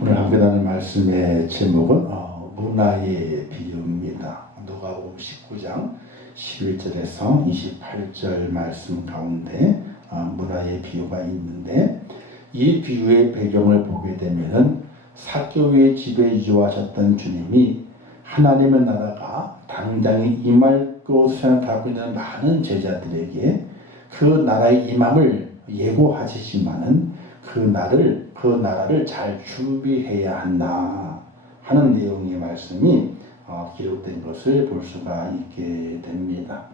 오늘 함께 나눌 말씀의 제목은 문화의 비유입니다. 누가복음 19장 11절에서 28절 말씀 가운데 문화의 비유가 있는데, 이 비유의 배경을 보게 되면은 삭개오의 집에 이주하셨던 주님이 하나님의 나라가 당장에 임할 것을 생각하고 있는 많은 제자들에게 그 나라의 임함을 예고하시지만은 그 나라를 잘 준비해야 한다 하는 내용의 말씀이 기록된 것을 볼 수가 있게 됩니다.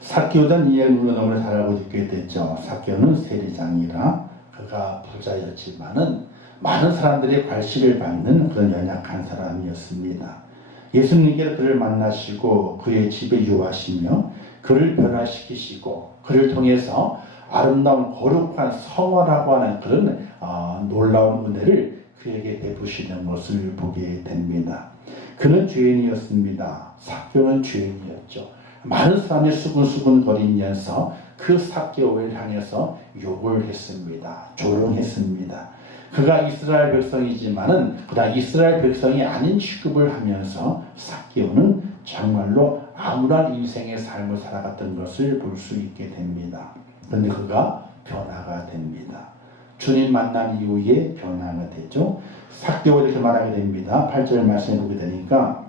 삭개오는 이에 물러넘을 잘 알고 있게 됐죠. 삭개오는 세리장이라 그가 부자였지만은 많은 사람들의 관심을 받는 그런 연약한 사람이었습니다. 예수님께서 그를 만나시고 그의 집에 유하시며 그를 변화시키시고 그를 통해서 아름다운 거룩한 성화라고 하는 그런 놀라운 은혜를 그에게 베푸시는 것을 보게 됩니다. 그는 죄인이었습니다. 삭개오는 죄인이었죠. 많은 사람이 수근수근거리면서 그 삭개오를 향해서 욕을 했습니다. 조롱했습니다. 그가 이스라엘 백성이지만은 그러나 이스라엘 백성이 아닌 취급을 하면서 삭개오는 정말로 암울한 인생의 삶을 살아갔던 것을 볼 수 있게 됩니다. 그런데 그가 변화가 됩니다. 주님 만난 이후에 변화가 되죠. 삭개오가 이렇게 말하게 됩니다. 8절 말씀해 보게 되니까,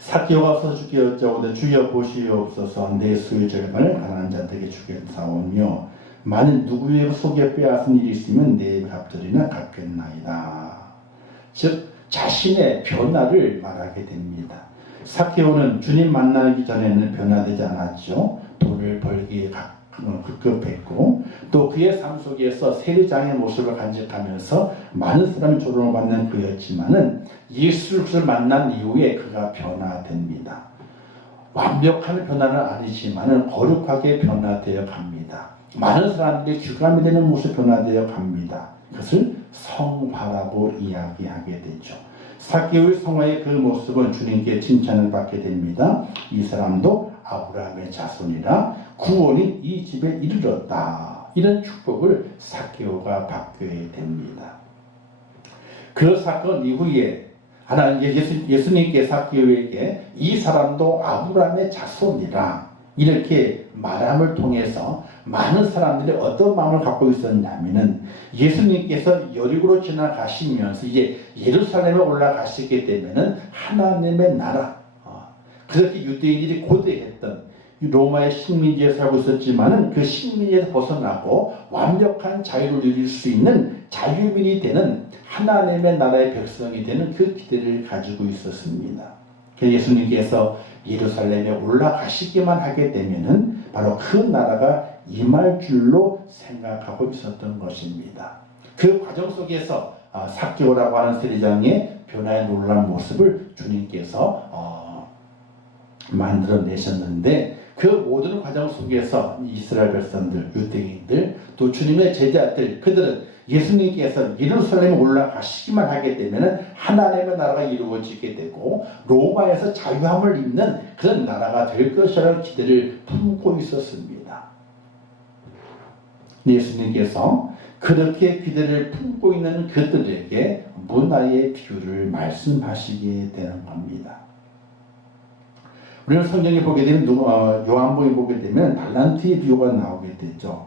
삭개오가 서주께 여짜오되 주여 보시옵소서, 내 수의 절반을 가난한 자들에게 주겠사오며 만일 누구의 속에 빼앗은 일이 있으면 내 갑절이나 갚겠나이다. 즉 자신의 변화를 말하게 됩니다. 삭개오는 주님 만나기 전에는 변화되지 않았죠. 돈을 벌기에 급급했고 또 그의 삶 속에서 세리장의 모습을 간직하면서 많은 사람이 조롱을 받는 그였지만은 예수를 만난 이후에 그가 변화됩니다. 완벽한 변화는 아니지만은 거룩하게 변화되어 갑니다. 많은 사람들이 귀감이 되는 모습 변화되어 갑니다. 그것을 성화라고 이야기하게 되죠. 삭개오의 성화의 그 모습은 주님께 칭찬을 받게 됩니다. 이 사람도 아브라함의 자손이라 구원이 이 집에 이르렀다. 이런 축복을 삭개오가 받게 됩니다. 그 사건 이후에 예수님께 삭개오에게 이 사람도 아브라함의 자손이라 이렇게 말함을 통해서 많은 사람들이 어떤 마음을 갖고 있었냐면은, 예수님께서 여리고로 지나가시면서 이제 예루살렘에 올라가시게 되면은 하나님의 나라, 그렇게 유대인들이 고대했던 로마의 식민지에 살고 있었지만은 그 식민지에서 벗어나고 완벽한 자유를 누릴 수 있는 자유민이 되는 하나님의 나라의 백성이 되는 그 기대를 가지고 있었습니다. 그래서 예수님께서 예루살렘에 올라가시기만 하게 되면은 바로 그 나라가 임할 줄로 생각하고 있었던 것입니다. 그 과정 속에서 삭개오라고 하는 세리장의 변화의 놀라운 모습을 주님께서 만들어내셨는데, 그 모든 과정 속에서 이스라엘 백성들, 유대인들, 또 주님의 제자들, 그들은 예수님께서 예루살렘에 올라가시기만 하게 되면 하나님의 나라가 이루어지게 되고 로마에서 자유함을 입는 그런 나라가 될 것이라는 기대를 품고 있었습니다. 예수님께서 그렇게 기대를 품고 있는 그들에게 문화의 비유를 말씀하시게 되는 겁니다. 우리는 성경에 보게 되면 요한복음에 보게 되면 달란트의 비유가 나오게 되죠.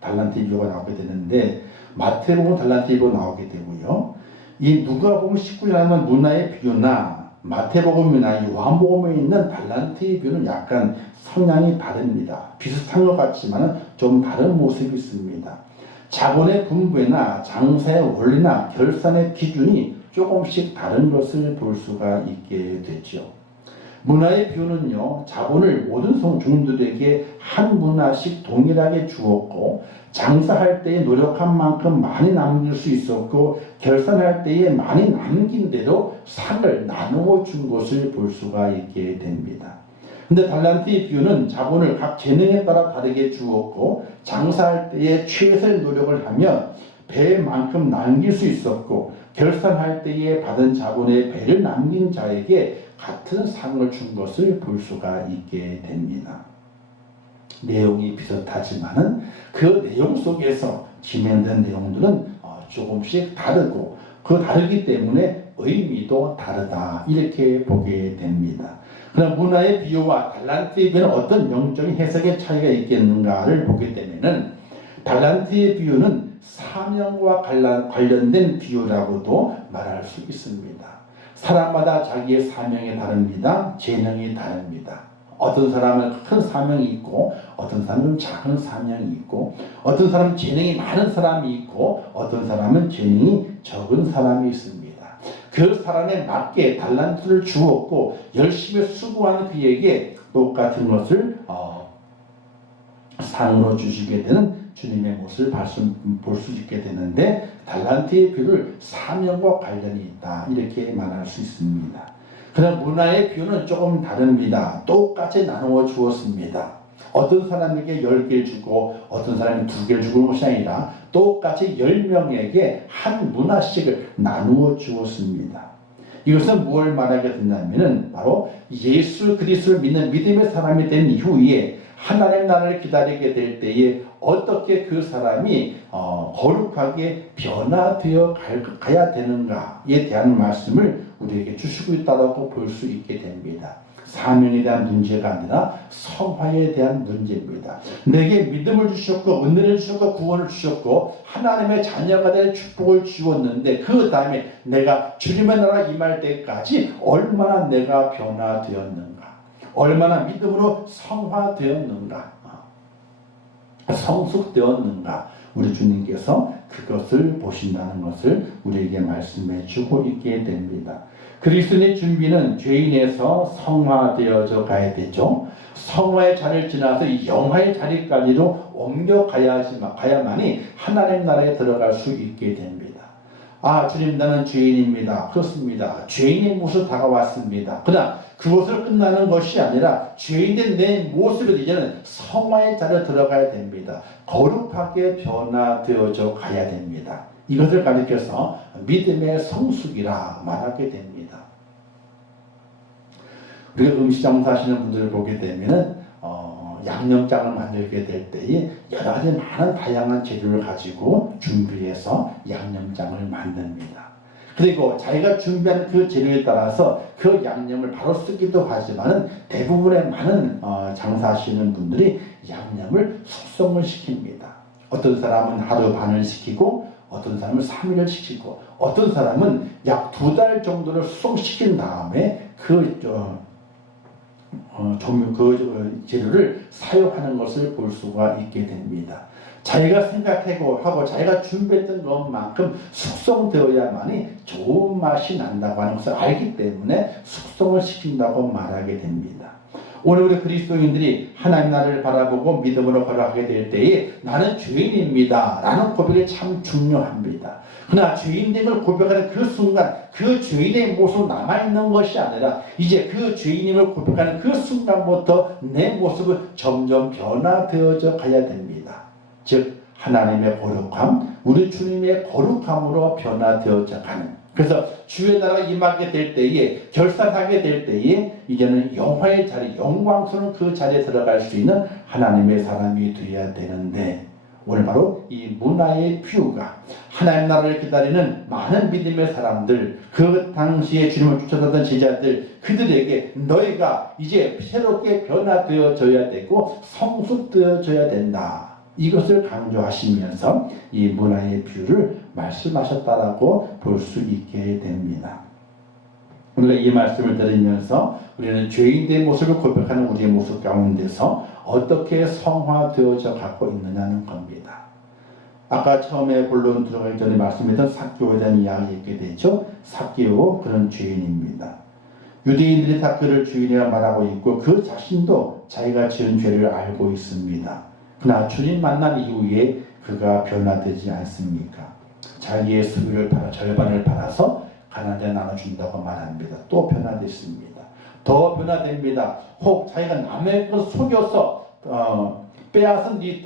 달란트의 비유가 나오게 되는데 마태복음 달란트의 비유가 나오게 되고요. 이 누가복음 19장은 문화의 비유나 마태복음이나 요한복음에 있는 달란트의 비유는 약간 성향이 다릅니다. 비슷한 것 같지만 좀 다른 모습이 있습니다. 자본의 분배나 장사의 원리나 결산의 기준이 조금씩 다른 것을 볼 수가 있게 되죠. 문화의 비유는요, 자본을 모든 종들에게 한 문화씩 동일하게 주었고 장사할 때에 노력한 만큼 많이 남길 수 있었고 결산할 때에 많이 남긴 대로 상을 나누어 준 것을 볼 수가 있게 됩니다. 근데 달란트의 비유는 자본을 각 재능에 따라 다르게 주었고 장사할 때에 최선의 노력을 하면 배만큼 남길 수 있었고 결산할 때에 받은 자본의 배를 남긴 자에게 같은 상을 준 것을 볼 수가 있게 됩니다. 내용이 비슷하지만은 그 내용 속에서 진행된 내용들은 조금씩 다르고 그 다르기 때문에 의미도 다르다 이렇게 보게 됩니다. 그럼 문화의 비유와 달란트의 비유는 어떤 영적인 해석의 차이가 있겠는가를 보게 되면은 달란트의 비유는 사명과 관련된 비유라고도 말할 수 있습니다. 사람마다 자기의 사명이 다릅니다. 재능이 다릅니다. 어떤 사람은 큰 사명이 있고 어떤 사람은 작은 사명이 있고 어떤 사람은 재능이 많은 사람이 있고 어떤 사람은 재능이 적은 사람이 있습니다. 그 사람에 맞게 달란트를 주었고 열심히 수고하는 그에게 똑같은 것을 상으로 주시게 되는 주님의 모습을 볼 수 있게 되는데 달란트의 비유를 사명과 관련이 있다 이렇게 말할 수 있습니다. 그러나 문화의 비유는 조금 다릅니다. 똑같이 나누어 주었습니다. 어떤 사람에게 10개를 주고 어떤 사람이 2개를 주는 것이 아니라 똑같이 10명에게 한 문화씩을 나누어 주었습니다. 이것은 무엇을 말하게 된다면 바로 예수 그리스도를 믿는 믿음의 사람이 된 이후에 하나님 나라를 기다리게 될 때에 어떻게 그 사람이 거룩하게 변화되어 가야 되는가에 대한 말씀을 우리에게 주시고 있다고 볼 수 있게 됩니다. 사명에 대한 문제가 아니라 성화에 대한 문제입니다. 내게 믿음을 주셨고 은혜를 주셨고 구원을 주셨고 하나님의 자녀가 될 축복을 주었는데 그 다음에 내가 주님의 나라 임할 때까지 얼마나 내가 변화되었는가, 얼마나 믿음으로 성화되었는가, 성숙되었는가, 우리 주님께서 그것을 보신다는 것을 우리에게 말씀해 주고 있게 됩니다. 그리스도의 준비는 죄인에서 성화되어져 가야 되죠. 성화의 자리를 지나서 영화의 자리까지도 옮겨가야만이 하나님 나라에 들어갈 수 있게 됩니다. 주님 나는 죄인입니다. 그렇습니다. 죄인의 모습 다가왔습니다. 그러나 그것을 끝나는 것이 아니라 죄인된 내 모습을 이제는 성화의 자리에 들어가야 됩니다. 거룩하게 변화되어져 가야 됩니다. 이것을 가리켜서 믿음의 성숙이라 말하게 됩니다. 우리가 음식 장사하시는 분들을 보게 되면은 양념장을 만들게 될 때에 여러 가지 많은 다양한 재료를 가지고 준비해서 양념장을 만듭니다. 그리고 자기가 준비한 그 재료에 따라서 그 양념을 바로 쓰기도 하지만은 대부분의 많은 장사하시는 분들이 양념을 숙성을 시킵니다. 어떤 사람은 하루 반을 시키고 어떤 사람은 3일을 시키고 어떤 사람은 약 2달 정도를 숙성시킨 다음에 그 재료를 사용하는 것을 볼 수가 있게 됩니다. 자기가 생각하고 자기가 준비했던 것만큼 숙성되어야만이 좋은 맛이 난다고 하는 것을 알기 때문에 숙성을 시킨다고 말하게 됩니다. 오늘 우리 그리스도인들이 하나님 나라를 바라보고 믿음으로 걸어가게 될 때에 나는 죄인입니다 라는 고백이 참 중요합니다. 그러나 죄인됨을 고백하는 그 순간 그 죄인의 모습으로 남아있는 것이 아니라 이제 그 죄인임을 고백하는 그 순간부터 내 모습은 점점 변화되어져 가야 됩니다. 즉 하나님의 거룩함, 우리 주님의 거룩함으로 변화되어져 가는, 그래서 주의 나라가 임하게 될 때에 결산하게 될 때에 이제는 영화의 자리, 영광스러운 그 자리에 들어갈 수 있는 하나님의 사람이 되어야 되는데 오늘 바로 이 문화의 비유가 하나님 나라를 기다리는 많은 믿음의 사람들, 그 당시에 주님을 쫓아다던 제자들, 그들에게 너희가 이제 새롭게 변화되어져야 되고 성숙되어져야 된다, 이것을 강조하시면서 이 문화의 비유를 말씀하셨다라고 볼 수 있게 됩니다. 우리가 이 말씀을 들으면서 우리는 죄인의 모습을 고백하는 우리의 모습 가운데서 어떻게 성화되어져 가고 있느냐는 겁니다. 아까 처음에 본론 들어가기 전에 말씀했던 삭개오에 대한 이야기 있게 되죠. 삭개오, 그런 죄인입니다. 유대인들이 다 그를 주인이라 말하고 있고 그 자신도 자기가 지은 죄를 알고 있습니다. 그러나 주님 만난 이후에 그가 변화되지 않습니까? 자기의 수비를 절반을 팔아서 가난한 데 나눠준다고 말합니다. 또 변화됐습니다. 더 변화됩니다. 혹 자기가 남의 것을 속여서 빼앗은 데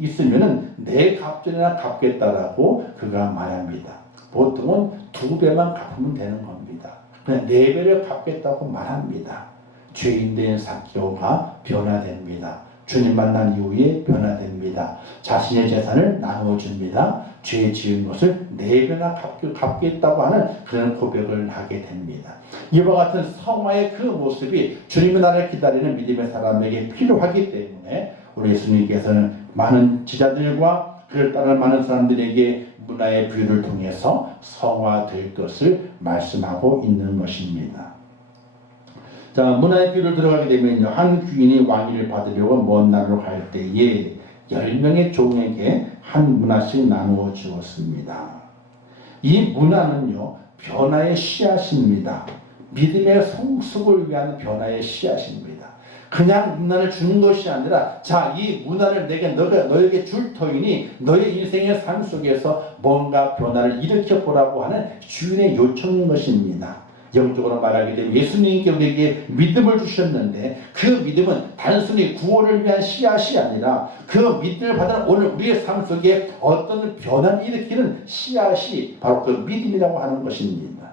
있으면은 내 값전이나 갚겠다라고 그가 말합니다. 보통은 2배만 갚으면 되는 겁니다. 그냥 4배를 갚겠다고 말합니다. 죄인된 삭개오가 변화됩니다. 주님 만난 이후에 변화됩니다. 자신의 재산을 나누어 줍니다. 죄 지은 것을 4배나 갚겠다고 하는 그런 고백을 하게 됩니다. 이와 같은 성화의 그 모습이 주님의 나라를 기다리는 믿음의 사람에게 필요하기 때문에 우리 예수님께서는 많은 지자들과 그를 따르는 많은 사람들에게 문화의 비유를 통해서 성화될 것을 말씀하고 있는 것입니다. 자, 문화의 비유를 들어가게 되면요, 한 귀인이 왕위를 받으려고 먼 나라로 갈 때에 10명의 종에게 한 문화씩 나누어 주었습니다. 이 문화는요, 변화의 씨앗입니다. 믿음의 성숙을 위한 변화의 씨앗입니다. 그냥 문화를 주는 것이 아니라, 자, 이 문화를 너에게 줄 터이니 너의 인생의 삶 속에서 뭔가 변화를 일으켜 보라고 하는 주인의 요청인 것입니다. 영적으로 말하게 되면 예수님께 우리에게 믿음을 주셨는데, 그 믿음은 단순히 구원을 위한 씨앗이 아니라 그 믿음을 받은 오늘 우리의 삶 속에 어떤 변화를 일으키는 씨앗이 바로 그 믿음이라고 하는 것입니다.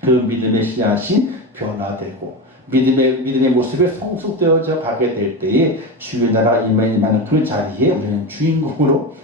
그 믿음의 씨앗이 변화되고 믿음의 모습에 성숙되어져 가게 될 때에 주의 나라가 임하는 그 자리에 우리는 주인공으로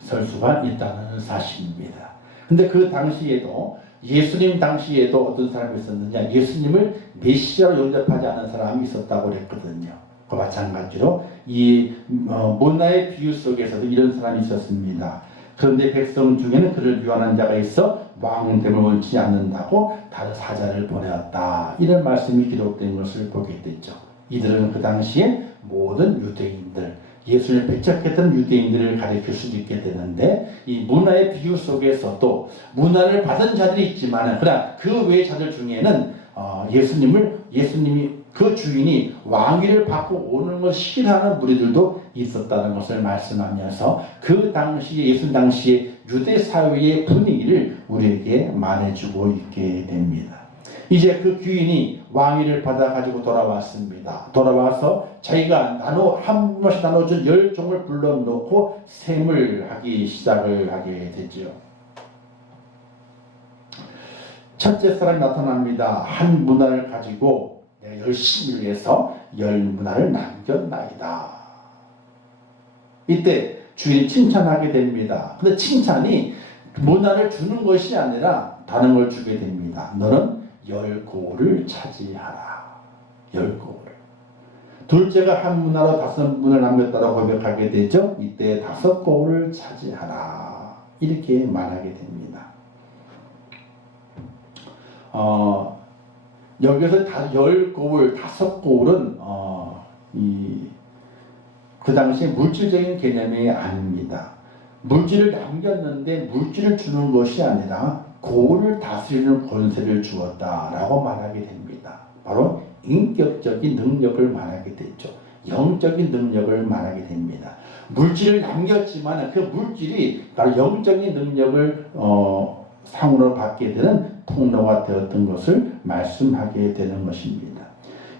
설 수가 있다는 사실입니다. 근데 그 당시에도, 예수님 당시에도 어떤 사람이 있었느냐, 예수님을 메시아로 영접하지 않은 사람이 있었다고 그랬거든요. 그 마찬가지로 이 문화의 비유 속에서도 이런 사람이 있었습니다. 그런데 백성 중에는 그를 유한한 자가 있어 왕됨을 원치 않는다고 다른 사자를 보내었다. 이런 말씀이 기록된 것을 보게 됐죠. 이들은 그 당시에 모든 유대인들, 예수를 배척했던 유대인들을 가리킬 수 있게 되는데, 이 문화의 비유 속에서도 문화를 받은 자들이 있지만, 그러나 그 외의 자들 중에는 예수님이 그 주인이 왕위를 받고 오는 것을 싫어하는 무리들도 있었다는 것을 말씀하면서 그 당시에, 예수님 당시에 유대 사회의 분위기를 우리에게 말해주고 있게 됩니다. 이제 그 귀인이 왕위를 받아가지고 돌아왔습니다. 돌아와서 자기가 한 번씩 나눠준 10종을 불러놓고 셈을 하기 시작을 하게 되죠. 첫째 사람이 나타납니다. 한 문화를 가지고 내가 열심히 해서 10문화를 남겼나이다. 이때 주인이 칭찬하게 됩니다. 근데 칭찬이 문화를 주는 것이 아니라 다른 걸 주게 됩니다. 너는 10고울을 차지하라. 10고울을. 둘째가 한 문화로 5문을 남겼다고 고백하게 되죠. 이때 5고울을 차지하라. 이렇게 말하게 됩니다. 여기서 10고울, 5고울은 그 당시에 물질적인 개념이 아닙니다. 물질을 남겼는데 물질을 주는 것이 아니라 고울을 다스리는 권세를 주었다라고 말하게 됩니다. 바로 인격적인 능력을 말하게 됐죠. 영적인 능력을 말하게 됩니다. 물질을 남겼지만 그 물질이 바로 영적인 능력을 상으로 받게 되는 통로가 되었던 것을 말씀하게 되는 것입니다.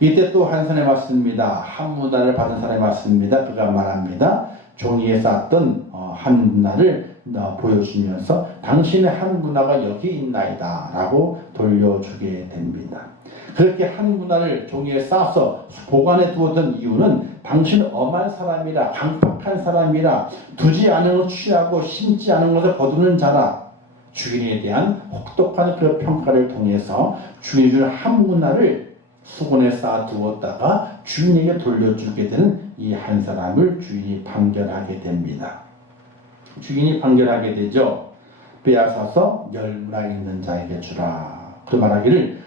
이때 또 한 사람이 왔습니다. 한 문화를 받은 사람이 왔습니다. 그가 말합니다. 종이에 쌓았던 한 문화를 보여주면서 당신의 한 문화가 여기 있나이다 라고 돌려주게 됩니다. 그렇게 한 문화를 종이에 싸서 보관해 두었던 이유는 당신은 엄한 사람이라, 강팍한 사람이라, 두지 않은 것 취하고 심지 않은 것을 거두는 자라, 주인에 대한 혹독한 그 평가를 통해서 주인이 준 한 문화를 수건에 쌓아 두었다가 주인에게 돌려주게 되는 이 한 사람을 주인이 판결하게 됩니다. 주인이 판결하게 되죠. 빼앗아서 10문화 있는 자에게 주라. 그 말하기를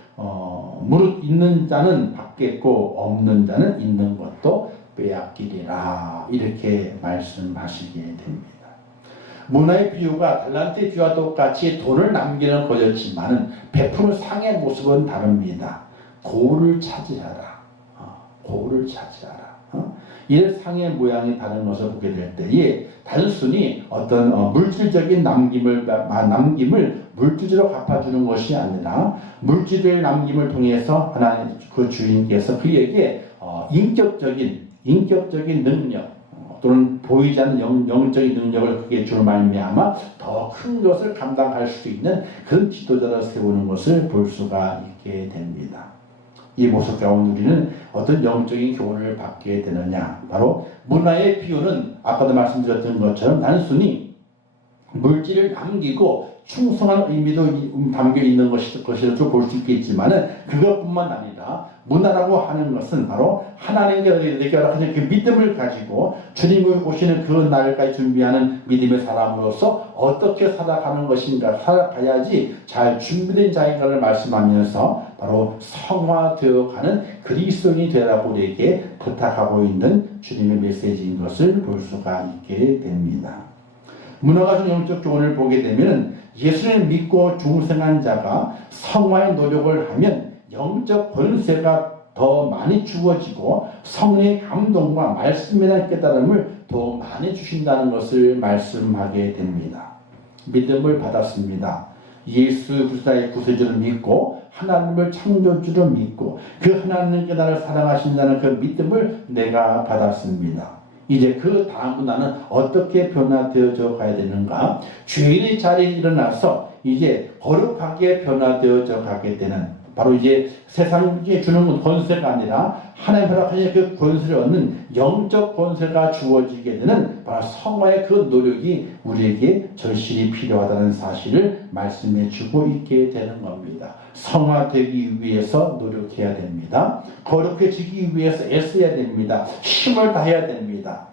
무릇 있는 자는 받겠고 없는 자는 있는 것도 빼앗기리라. 이렇게 말씀하시게 됩니다. 문화의 비유가 달란트의 비유와 똑같이 돈을 남기는 거였지만 베푸는 상의 모습은 다릅니다. 고울을 차지하라. 고울을 차지하라. 이 상의 모양이 다른 것을 보게 될 때에 단순히 어떤 물질적인 남김을 물질로 갚아주는 것이 아니라 물질의 남김을 통해서 하나님 그 주인께서 그에게 인격적인 능력 또는 보이지 않는 영적인 능력을 그게 주로 말미암아 더 큰 것을 감당할 수 있는 그런 지도자를 세우는 것을 볼 수가 있게 됩니다. 이 모습 가운데 우리는 어떤 영적인 교훈을 받게 되느냐. 바로 문화의 비유는 아까도 말씀드렸던 것처럼 단순히 물질을 남기고 충성한 의미도 담겨 있는 것이라고 볼 수 있겠지만은 그것뿐만 아니라 문화라고 하는 것은 바로 하나님께 허락하신 그 믿음을 가지고 주님을 오시는 그 날까지 준비하는 믿음의 사람으로서 어떻게 살아가는 것인가, 살아가야지 잘 준비된 자인가를 말씀하면서 바로 성화되어가는 그리스도인이 되라고 우리에게 부탁하고 있는 주님의 메시지인 것을 볼 수가 있게 됩니다. 문화가 영적 교훈을 보게 되면 예수를 믿고 중생한 자가 성화의 노력을 하면 영적 권세가 더 많이 주어지고 성령의 감동과 말씀에 대한 깨달음을 더 많이 주신다는 것을 말씀하게 됩니다. 믿음을 받았습니다. 예수 그리스도의 구세주를 믿고 하나님을 창조주로 믿고 그 하나님께 나를 사랑하신다는 그 믿음을 내가 받았습니다. 이제 그 다음 나는 어떻게 변화되어져 가야 되는가? 죄인의 자리에 일어나서 이제 거룩하게 변화되어져 가게 되는, 바로 이제 세상에 주는 권세가 아니라 하나님 허락하신 그 권세를 얻는 영적 권세가 주어지게 되는 바로 성화의 그 노력이 우리에게 절실히 필요하다는 사실을 말씀해 주고 있게 되는 겁니다. 성화되기 위해서 노력해야 됩니다. 거룩해지기 위해서 애써야 됩니다. 힘을 다해야 됩니다.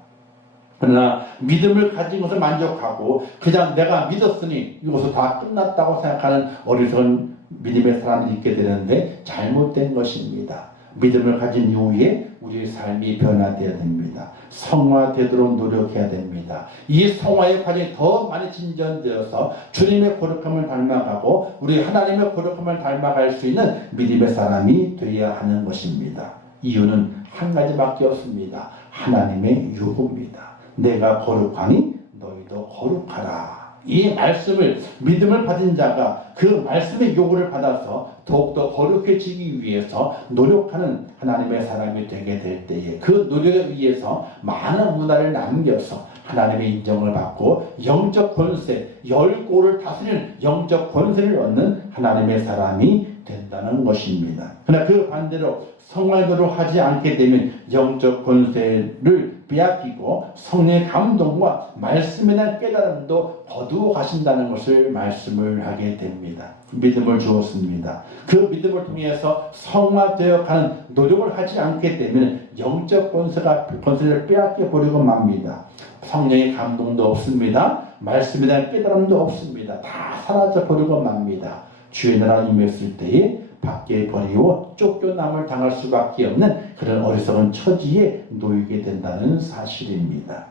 그러나 믿음을 가진 것을 만족하고 그냥 내가 믿었으니 이것은 다 끝났다고 생각하는 어리석은 믿음의 사람이 있게 되는데 잘못된 것입니다. 믿음을 가진 이후에 우리의 삶이 변화되어야 됩니다. 성화되도록 노력해야 됩니다. 이 성화의 과정이 더 많이 진전되어서 주님의 거룩함을 닮아가고 우리 하나님의 거룩함을 닮아갈 수 있는 믿음의 사람이 되어야 하는 것입니다. 이유는 한 가지밖에 없습니다. 하나님의 요구입니다. 내가 거룩하니 너희도 거룩하라. 이 말씀을 믿음을 받은 자가 그 말씀의 요구를 받아서 더욱더 거룩해지기 위해서 노력하는 하나님의 사람이 되게 될 때에 그 노력에 의해서 많은 문화를 남겨서 하나님의 인정을 받고 영적 권세, 열골을 다스리는 영적 권세를 얻는 하나님의 사람이 된다는 것입니다. 그러나 그 반대로 성화도를 하지 않게 되면 영적 권세를 빼앗기고 성령의 감동과 말씀에 대한 깨달음도 거두어 가신다는 것을 말씀을 하게 됩니다. 믿음을 주었습니다. 그 믿음을 통해서 성화되어 가는 노력을 하지 않게 되면 영적 권세를 빼앗겨 버리고 맙니다. 성령의 감동도 없습니다. 말씀에 대한 깨달음도 없습니다. 다 사라져 버리고 맙니다. 주의 나라 임했을 때에 밖에 버리고 쫓겨남을 당할 수밖에 없는 그런 어리석은 처지에 놓이게 된다는 사실입니다.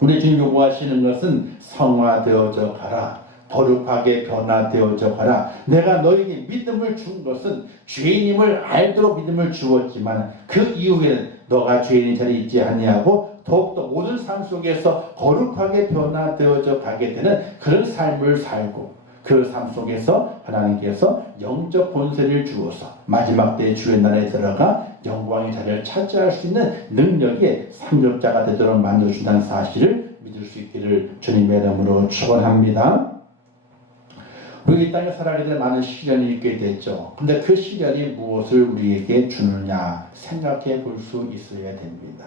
우리 주님 요구하시는 것은 성화되어져 가라. 거룩하게 변화되어져 가라. 내가 너에게 믿음을 준 것은 죄인임을 알도록 믿음을 주었지만 그 이후에는 너가 죄인의 자리에 있지 아니하고 더욱더 모든 삶 속에서 거룩하게 변화되어져 가게 되는 그런 삶을 살고 그 삶 속에서 하나님께서 영적 권세를 주어서 마지막 때의 주의 나라에 들어가 영광의 자리를 차지할 수 있는 능력의 상급자가 되도록 만들어준다는 사실을 믿을 수 있기를 주님의 이름으로 축원합니다. 우리 이 땅에 살아가게 될 많은 시련이 있게 됐죠. 근데 그 시련이 무엇을 우리에게 주느냐 생각해 볼 수 있어야 됩니다.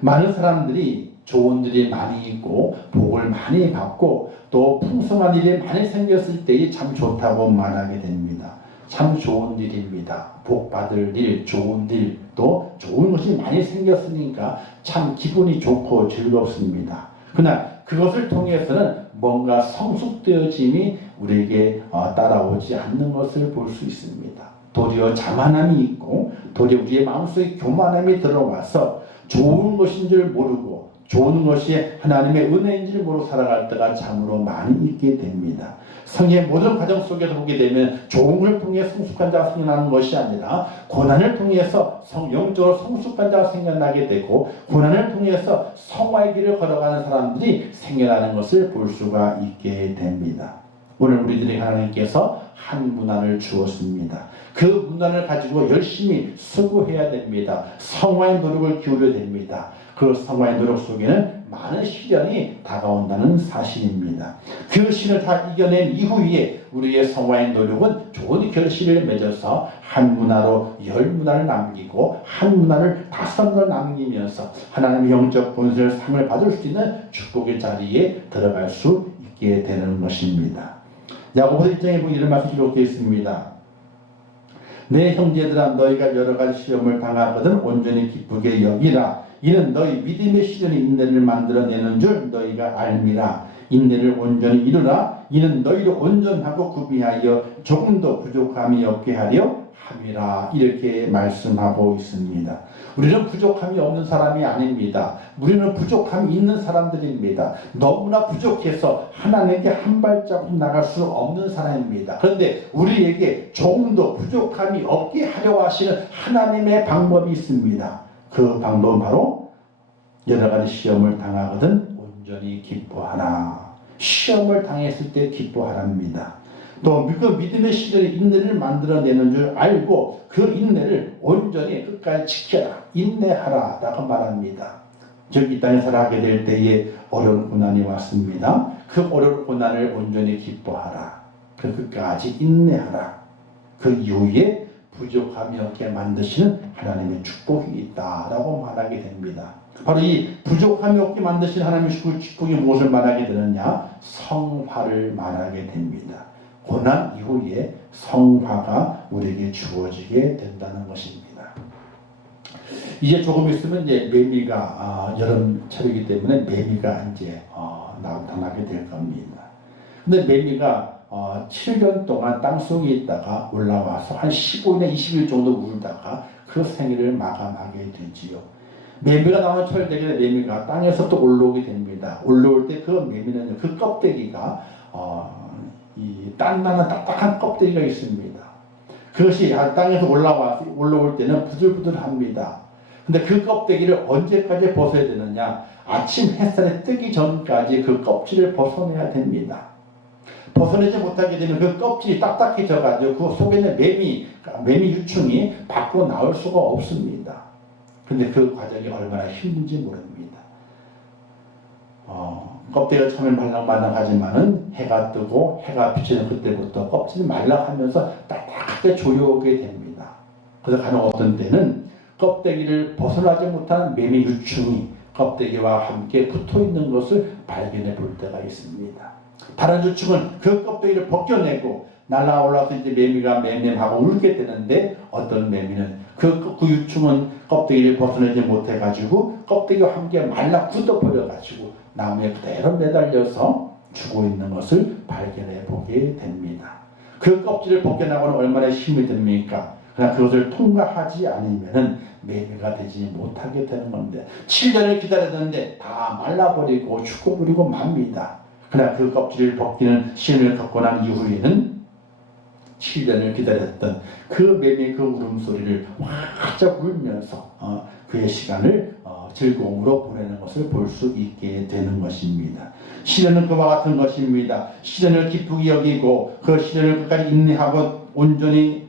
많은 사람들이 좋은 일이 많이 있고 복을 많이 받고 또 풍성한 일이 많이 생겼을 때에 참 좋다고 말하게 됩니다. 참 좋은 일입니다. 복 받을 일, 좋은 일, 또 좋은 것이 많이 생겼으니까 참 기분이 좋고 즐겁습니다. 그러나 그것을 통해서는 뭔가 성숙되어짐이 우리에게 따라오지 않는 것을 볼 수 있습니다. 도리어 자만함이 있고 도리어 우리의 마음속에 교만함이 들어와서 좋은 것인 줄 모르고 좋은 것이 하나님의 은혜인 줄 모르고 살아갈 때가 참으로 많이 있게 됩니다. 성의 모든 과정 속에서 보게 되면 좋은 걸 통해 성숙한 자가 생겨나는 것이 아니라 고난을 통해서 영적으로 성숙한 자가 생겨나게 되고 고난을 통해서 성화의 길을 걸어가는 사람들이 생겨나는 것을 볼 수가 있게 됩니다. 오늘 우리들이 하나님께서 한 문화를 주었습니다. 그 문화를 가지고 열심히 수고해야 됩니다. 성화의 노력을 기울여야 됩니다. 그 성화의 노력 속에는 많은 시련이 다가온다는 사실입니다. 그 시련을 다 이겨낸 이후에 우리의 성화의 노력은 좋은 결실을 맺어서 한 문화로 10문화를 남기고 한 문화를 5문화를 남기면서 하나님의 영적 본세를 상을 받을 수 있는 축복의 자리에 들어갈 수 있게 되는 것입니다. 야고보서 1장에 보면 이런 말씀이 기록되어 있습니다. 내 형제들아 너희가 여러 가지 시험을 당하거든 온전히 기쁘게 여기라. 이는 너희 믿음의 시련이 인내를 만들어내는 줄 너희가 알미라. 인내를 온전히 이루라. 이는 너희를 온전하고 구비하여 조금도 부족함이 없게 하려 함이라. 이렇게 말씀하고 있습니다. 우리는 부족함이 없는 사람이 아닙니다. 우리는 부족함이 있는 사람들입니다. 너무나 부족해서 하나님께 한 발자국 나갈 수 없는 사람입니다. 그런데 우리에게 조금도 부족함이 없게 하려 하시는 하나님의 방법이 있습니다. 그 방법은 바로 여러 가지 시험을 당하거든 온전히 기뻐하라. 시험을 당했을 때 기뻐하랍니다. 또 그 믿음의 시련이 인내를 만들어내는 줄 알고 그 인내를 온전히 끝까지 지켜라. 인내하라 라고 말합니다. 즉 이 땅에 살아가게 될 때에 어려운 고난이 왔습니다. 그 어려운 고난을 온전히 기뻐하라. 그 끝까지 인내하라. 그 이후에 부족함이 없게 만드시는 하나님의 축복이 있다라고 말하게 됩니다. 바로 이 부족함이 없게 만드시는 하나님의 축복이 무엇을 말하게 되느냐? 성화를 말하게 됩니다. 고난 이후에 성화가 우리에게 주어지게 된다는 것입니다. 이제 조금 있으면 이제 매미가 여름철이기 때문에 매미가 이제 나타나게 될 겁니다. 근데 매미가 7년 동안 땅속에 있다가 올라와서 한 15일이나 20일 정도 울다가 그 생일을 마감하게 되지요. 매미가 나오는 철되게 매미가 땅에서 또 올라오게 됩니다. 올라올 때 그 매미는 그 껍데기가 이 단단한 딱딱한 껍데기가 있습니다. 그것이 땅에서 올라올 때는 부들부들합니다. 근데 그 껍데기를 언제까지 벗어야 되느냐? 아침 햇살이 뜨기 전까지 그 껍질을 벗어내야 됩니다. 벗어내지 못하게 되면 그 껍질이 딱딱해져 가지고 그 속에 있는 매미 유충이 밖으로 나올 수가 없습니다. 근데 그 과정이 얼마나 힘든지 모릅니다. 껍데기가 처음엔 말랑말랑하지만은 해가 뜨고 해가 비치는 그때부터 껍질이 말랑하면서 딱딱하게 조여오게 됩니다. 그래서 간혹 어떤 때는 껍데기를 벗어나지 못한 매미 유충이 껍데기와 함께 붙어 있는 것을 발견해 볼 때가 있습니다. 다른 유충은 그 껍데기를 벗겨내고 날아올라서 이제 매미가 맴맴하고 울게 되는데 어떤 매미는 그 유충은 껍데기를 벗어내지 못해가지고 껍데기와 함께 말라 굳어버려가지고 나무에 그대로 매달려서 죽어 있는 것을 발견해 보게 됩니다. 그 껍질을 벗겨나고는 얼마나 힘이 듭니까? 그러나 그것을 통과하지 않으면 매미가 되지 못하게 되는 건데 7년을 기다렸는데 다 말라버리고 죽어버리고 맙니다. 그러나 그 껍질을 벗기는 시련을 겪고 난 이후에는 7년을 기다렸던 그 매미의 그 울음소리를 활짝 울면서 그의 시간을 즐거움으로 보내는 것을 볼 수 있게 되는 것입니다. 시련은 그와 같은 것입니다. 시련을 기쁘게 여기고 그 시련을 끝까지 인내하고 온전히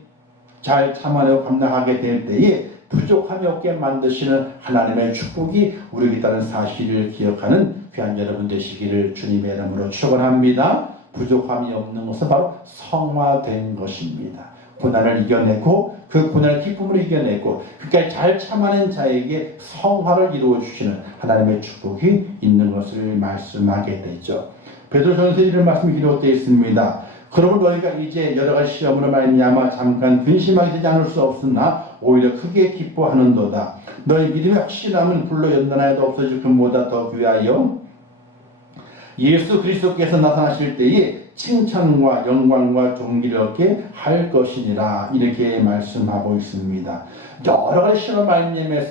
잘 참아내고 감당하게 될 때에 부족함이 없게 만드시는 하나님의 축복이 우리에게 있다는 사실을 기억하는 귀한 여러분 되시기를 주님의 이름으로 축원합니다. 부족함이 없는 것은 바로 성화된 것입니다. 고난을 이겨내고 그 고난의 기쁨을 이겨내고 그까지 잘 참아낸 자에게 성화를 이루어 주시는 하나님의 축복이 있는 것을 말씀하게 되죠. 베드로전서 이런 말씀이 기록되어 있습니다. 그러므로 너희가 이제 여러 가지 시험으로 말미암아 잠깐 근심하게 되지 않을 수 없으나 오히려 크게 기뻐하는도다. 너희 믿음의 확실함은 불로 연단하여도 없어질 것보다 더 귀하여 예수 그리스도께서 나타나실 때에 칭찬과 영광과 존귀를 얻게 할 것이니라. 이렇게 말씀하고 있습니다. 여러 가지 시험을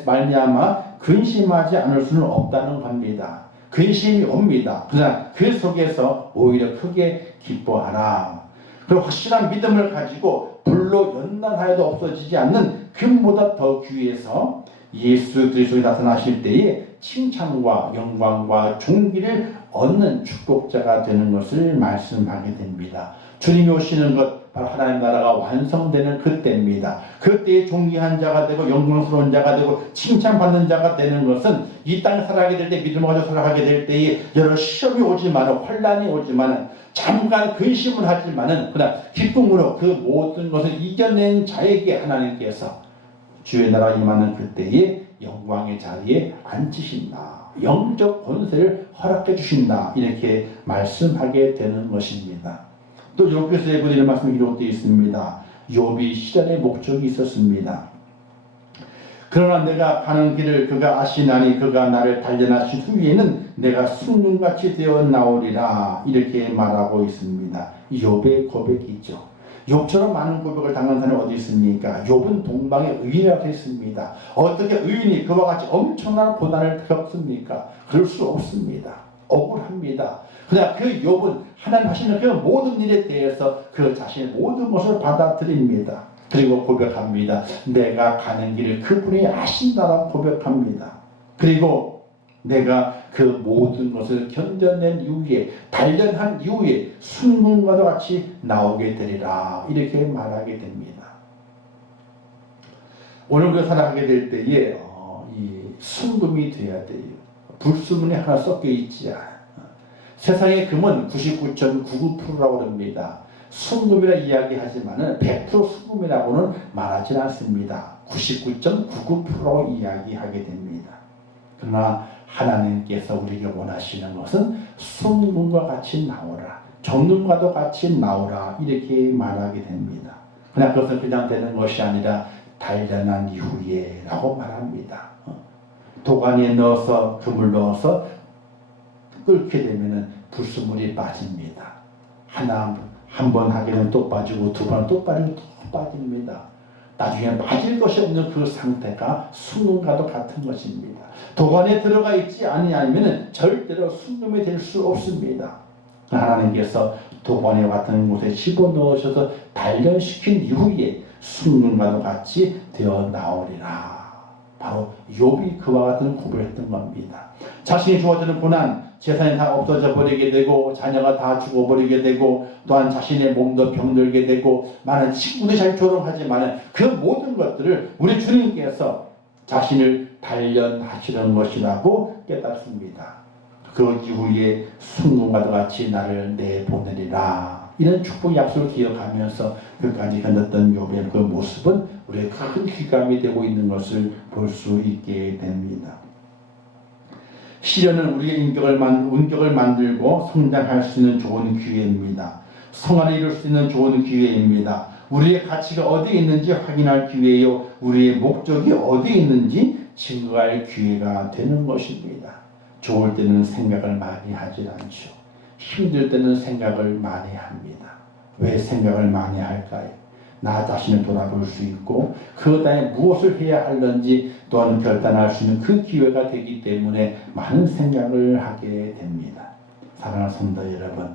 말미암아 근심하지 않을 수는 없다는 겁니다. 근심이 옵니다. 그러나 그 속에서 오히려 크게 기뻐하라. 그리고 확실한 믿음을 가지고 불로 연단하여도 없어지지 않는 금보다 더 귀해서 예수 그리스도에 나타나실 때에 칭찬과 영광과 존귀를 얻는 축복자가 되는 것을 말씀하게 됩니다. 주님이 오시는 것 바로 하나님 나라가 완성되는 그때입니다. 그때에 존귀한 자가 되고 영광스러운 자가 되고 칭찬받는 자가 되는 것은 이 땅에 살아가게 될 때, 믿음을 가지고 살아가게 될 때에 여러 시험이 오지만은, 혼란이 오지만은, 잠깐 근심을 하지만은 그러나 기쁨으로 그 모든 것을 이겨낸 자에게 하나님께서 주의 나라 임하는 그때에 영광의 자리에 앉히신다. 영적 권세를 허락해 주신다. 이렇게 말씀하게 되는 것입니다. 또 욥기서에 이런 말씀이 기록되어 있습니다. 욥이 시련의 목적이 있었습니다. 그러나 내가 가는 길을 그가 아시나니 그가 나를 단련하신 후에는 내가 숭늉같이 되어 나오리라. 이렇게 말하고 있습니다. 욥의 고백이죠. 욥처럼 많은 고백을 당한 사람이 어디 있습니까? 욥은 동방의 의인이라고 했습니다. 어떻게 의인이 그와 같이 엄청난 고난을 겪습니까? 그럴 수 없습니다. 억울합니다. 그냥 그 욥은 하나님 하시는 그 모든 일에 대해서 그 자신의 모든 것을 받아들입니다. 그리고 고백합니다. 내가 가는 길을 그분이 아신다라고 고백합니다. 그리고 내가 그 모든 것을 견뎌낸 이후에, 단련한 이후에 숭늉과도 같이 나오게 되리라. 이렇게 말하게 됩니다. 오늘 우리가 살아가게 될 때에 이 순금이 돼야 돼요. 불순물이 하나 섞여 있지 않아요. 세상의 금은 99.99%라고 합니다. 순금이라 이야기하지만 100% 순금이라고는 말하지 않습니다. 99.99% 이야기하게 됩니다. 그러나 하나님께서 우리에게 원하시는 것은 순금과 같이 나오라, 정금과도 같이 나오라, 이렇게 말하게 됩니다. 그냥 그것은 그냥 되는 것이 아니라 단련한 이후에 라고 말합니다. 도가니에 넣어서 금을 넣어서 끓게 되면 불순물이 빠집니다. 한 번 하게 되면 또 빠지고, 두 번 또 빠지고, 또 빠집니다. 나중에 빠질 것이 없는 그 상태가 순금과도 같은 것입니다. 도관에 들어가 있지 아니면 절대로 순금이 될 수 없습니다. 하나님께서 도관에 같은 곳에 집어넣으셔서 단련시킨 이후에 순금과도 같이 되어 나오리라. 바로 욥이 그와 같은 고백을 했던 겁니다. 자신이 주어지는 고난, 재산이 다 없어져 버리게 되고, 자녀가 다 죽어버리게 되고, 또한 자신의 몸도 병들게 되고, 많은 친구들이 잘 조롱하지만 그 모든 것들을 우리 주님께서 자신을 단련하시는 것이라고 깨닫습니다. 그 이후에 순금과도 같이 나를 내보내리라. 이런 축복 약속을 기억하면서 끝까지 견뎠던 욥의 그 모습은 우리의 큰 귀감이 되고 있는 것을 볼 수 있게 됩니다. 시련은 우리의 운격을 만들고 성장할 수 있는 좋은 기회입니다. 성화를 이룰 수 있는 좋은 기회입니다. 우리의 가치가 어디에 있는지 확인할 기회요, 우리의 목적이 어디에 있는지 증거할 기회가 되는 것입니다. 좋을 때는 생각을 많이 하지 않죠. 힘들 때는 생각을 많이 합니다. 왜 생각을 많이 할까요? 나 자신을 돌아볼 수 있고 그 다음에 무엇을 해야 하는지 또한 결단할 수 있는 그 기회가 되기 때문에 많은 생각을 하게 됩니다. 사랑하는 성도 여러분,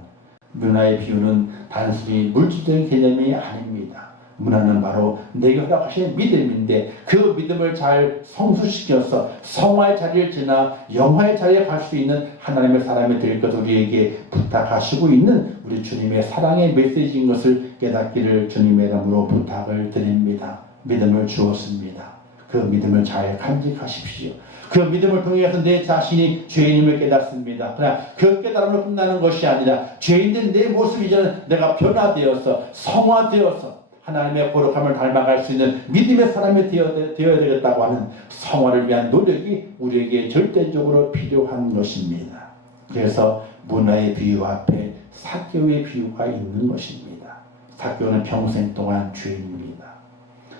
문화의 비유는 단순히 물질적인 개념이 아닙니다. 문화는 바로 내게 허락하신 믿음인데 그 믿음을 잘 성수시켜서 성화의 자리를 지나 영화의 자리에 갈 수 있는 하나님의 사람이 될 것 우리에게 부탁하시고 있는 우리 주님의 사랑의 메시지인 것을 깨닫기를 주님의 이름으로 부탁을 드립니다. 믿음을 주었습니다. 그 믿음을 잘 간직하십시오. 그 믿음을 통해서 내 자신이 죄인임을 깨닫습니다. 그러나 그 깨달음으로 끝나는 것이 아니라 죄인된 내 모습 이제는 내가 변화되어서 성화되어서 하나님의 거룩함을 닮아갈 수 있는 믿음의 사람이 되어야 되겠다고 하는 성화를 위한 노력이 우리에게 절대적으로 필요한 것입니다. 그래서 문화의 비유 앞에 삭개오의 비유가 있는 것입니다. 삭개오는 평생 동안 죄인입니다.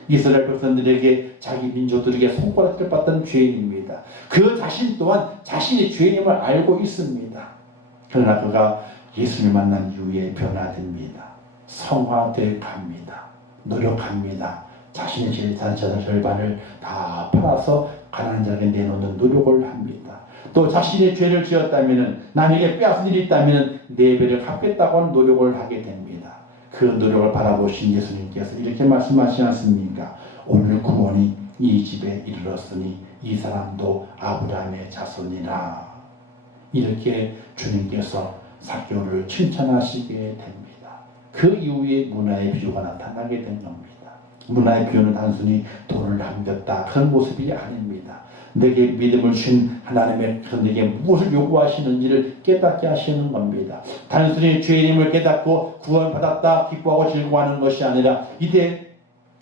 이스라엘 백성들에게, 자기 민족들에게 손가락질 받던 죄인입니다. 그 자신 또한 자신이 죄인임을 알고 있습니다. 그러나 그가 예수를 만난 이후에 변화됩니다. 성화되어 갑니다. 노력합니다. 자신의 재산 절반을 다 팔아서 가난한 자에게 내놓는 노력을 합니다. 또 자신의 죄를 지었다면, 남에게 빼앗은 일이 있다면 4배를 갚겠다고 하는 노력을 하게 됩니다. 그 노력을 바라보신 예수님께서 이렇게 말씀하시지 않습니까? 오늘 구원이 이 집에 이르렀으니 이 사람도 아브라함의 자손이라. 이렇게 주님께서 삭개오를 칭찬하시게 됩니다. 그 이후에 문화의 비유가 나타나게 된 겁니다. 문화의 비유는 단순히 돈을 남겼다 그런 모습이 아닙니다. 내게 믿음을 주신 하나님의 내게 무엇을 요구하시는지를 깨닫게 하시는 겁니다. 단순히 죄인임을 깨닫고 구원받았다 기뻐하고 즐거워하는 것이 아니라 이제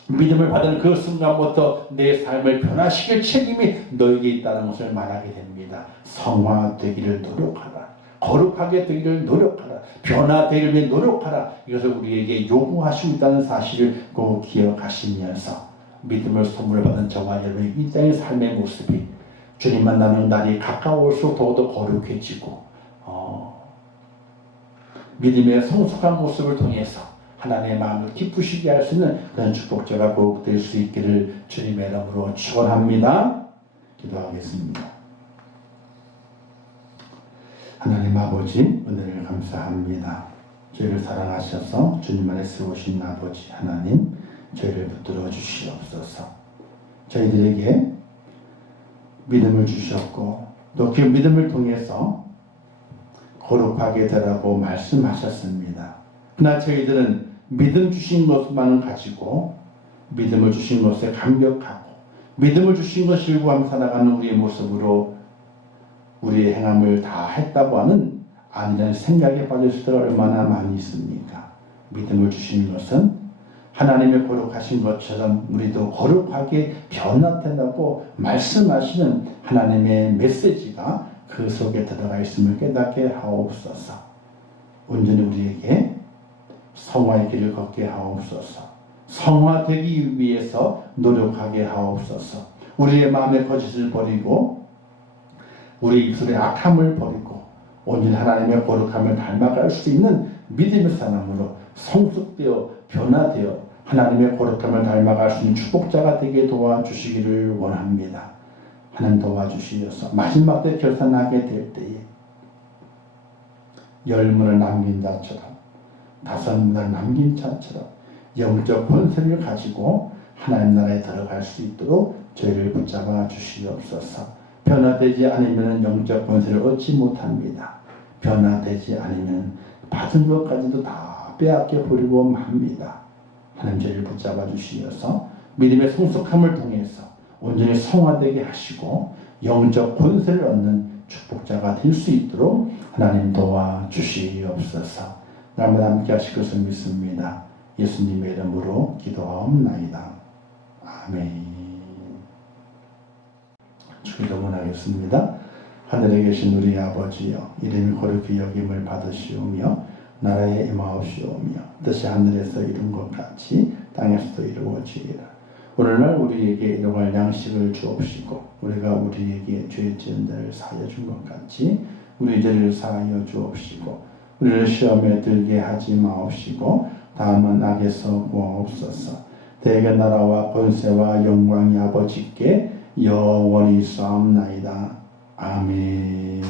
믿음을 받은 그 순간부터 내 삶을 변화시킬 책임이 너에게 있다는 것을 말하게 됩니다. 성화되기를 노력하라. 거룩하게 되기를 노력하라. 변화되기를 위해 노력하라. 이것을 우리에게 요구하시고 있다는 사실을 꼭 기억하시면서 믿음을 선물 받은 저와 여러분의 이 땅의 삶의 모습이 주님 만나는 날이 가까울수록 더욱더 거룩해지고 믿음의 성숙한 모습을 통해서 하나님의 마음을 기쁘시게 할 수 있는 그런 축복자가 꼭 될 수 있기를 주님의 이름으로 축원합니다. 기도하겠습니다. 하나님 아버지 은혜를 감사합니다. 저희를 사랑하셔서 주님 안에 세우신 아버지 하나님 저희를 붙들어 주시옵소서. 저희들에게 믿음을 주셨고 또 그 믿음을 통해서 거룩하게 되라고 말씀하셨습니다. 그러나 저희들은 믿음 주신 것만을 가지고 믿음을 주신 것에 감격하고 믿음을 주신 것을 일구하며 살아가는 우리의 모습으로 우리의 행함을 다 했다고 하는 아니라는 생각에 빠질 수가 얼마나 많이 있습니까? 믿음을 주신 것은 하나님의 거룩하신 것처럼 우리도 거룩하게 변화된다고 말씀하시는 하나님의 메시지가 그 속에 들어가 있음을 깨닫게 하옵소서. 온전히 우리에게 성화의 길을 걷게 하옵소서. 성화되기 위해서 노력하게 하옵소서. 우리의 마음의 거짓을 버리고 우리 입술의 악함을 버리고 온전히 하나님의 거룩함을 닮아갈 수 있는 믿음의 사람으로 성숙되어 변화되어 하나님의 거룩함을 닮아갈 수 있는 축복자가 되게 도와주시기를 원합니다. 하나님 도와주시어서 마지막 때 결산하게 될 때에 10문을 남긴 자처럼 5문을 남긴 자처럼 영적 권세를 가지고 하나님 나라에 들어갈 수 있도록 저희를 붙잡아 주시옵소서. 변화되지 않으면 영적 권세를 얻지 못합니다. 변화되지 않으면 받은 것까지도 다 빼앗겨 버리고 맙니다. 하나님 저희를 붙잡아 주시어서 믿음의 성숙함을 통해서 온전히 성화되게 하시고 영적 권세를 얻는 축복자가 될 수 있도록 하나님 도와주시옵소서. 날마다 함께 하실 것을 믿습니다. 예수님의 이름으로 기도하옵나이다. 아멘. 기도문하겠습니다. 하늘에 계신 우리 아버지여, 이름이 거룩히 여김을 받으시오며 나라에 임하옵시오며 뜻이 하늘에서 이룬 것 같이 땅에서도 이루어지리라. 오늘날 우리에게 일용할 양식을 주옵시고 우리가 우리에게 죄 지은 자를 사하여 준 것 같이 우리 죄를 사하여 주옵시고 우리를 시험에 들게 하지 마옵시고 다만 악에서 구하옵소서. 대개 나라와 권세와 영광이 아버지께 영원히 있사옵나이다. 아멘.